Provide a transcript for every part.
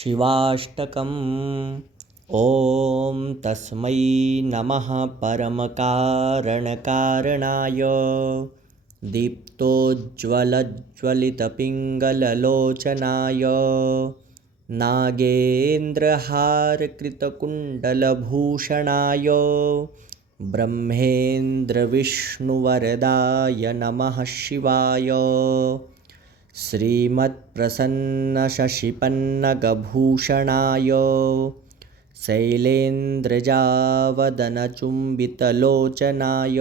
शिवाष्टकम्। ॐ तस्मै नमः परमकारणकारणाय दीप्तोज्ज्वलज्वलितपिङ्गललोचनाय नागेन्द्रहारकृतकुण्डलभूषणाय ब्रह्मेन्द्रविष्णुवरदाय नमः शिवाय। श्रीमत्प्रसन्नशशिपन्नगभूषणाय शैलेन्द्रजावदनचुम्बितलोचनाय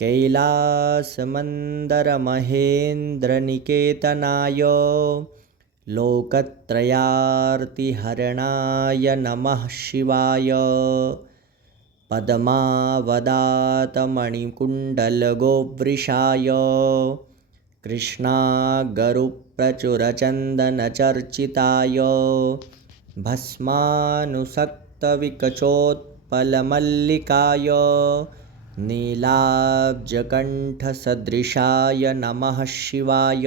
कैलासमन्दरमहेन्द्रनिकेतनाय लोकत्रयार्तिहरणाय नमः शिवाय। पद्मावदातमणिकुण्डलगोवृषाय कृष्णागरुप्रचुरचन्दनचर्चिताय भस्मानुसक्तविकचोत्पलमल्लिकाय नीलाब्जकण्ठसदृशाय नमः शिवाय।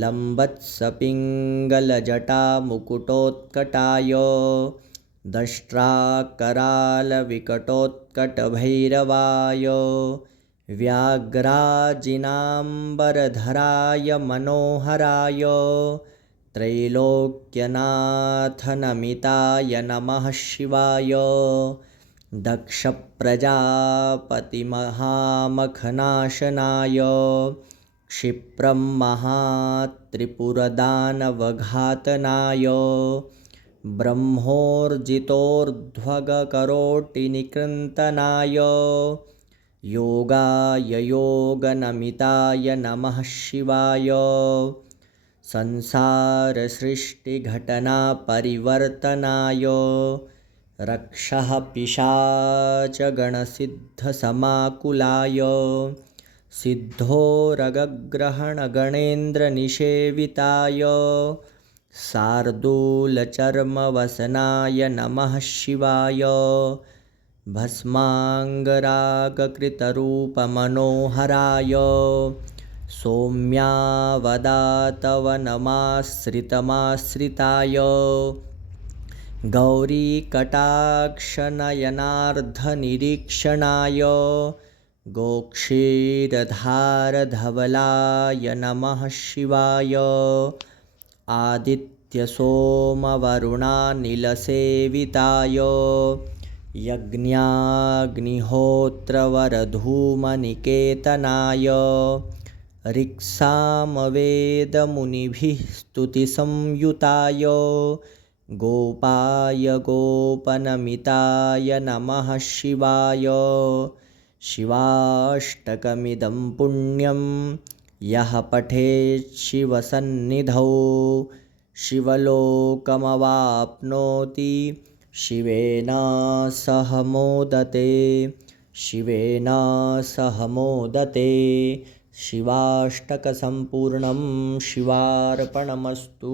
लम्बत्सपिङ्गलजटामुकुटोत्कटाय दष्ट्राकरालविकटोत्कटभैरवाय व्याघ्राजिनाम्बरधराय मनोहराय त्रैलोक्यनाथनमिताय नमः शिवाय। दक्षप्रजापतिमहामखनाशनाय क्षिप्रं महात्रिपुरदानवघातनाय ब्रह्मोर्जितोर्ध्वगकरोटिनिकृन्तनाय योगाय योगनमिताय नमः शिवाय। संसारसृष्टिघटनापरिवर्तनाय रक्षः पिशाचगणसिद्धसमाकुलाय सिद्धोरगग्रहणगणेन्द्रनिषेविताय शार्दूलचर्मवसनाय नमः शिवाय। भस्माङ्गरागकृतरूपमनोहराय सौम्यावदातवनमाश्रितमाश्रिताय गौरीकटाक्षनयनार्धनिरीक्षणाय गोक्षीरधारधवलाय नमः शिवाय। आदित्यसोमवरुणानिलसेविताय यज्ञाग्निहोत्रवरधूमनिकेतनाय ऋक्सामवेदमुनिभिः स्तुतिसंयुताय गोपाय गोपनमिताय नमः शिवाय। शिवाष्टकमिदं पुण्यं यः पठेत् शिवसन्निधौ शिवलोकमवाप्नोति शिवेन सह मोदते शिवेन सह मोदते। शिवाष्टकसम्पूर्णं शिवार्पणमस्तु।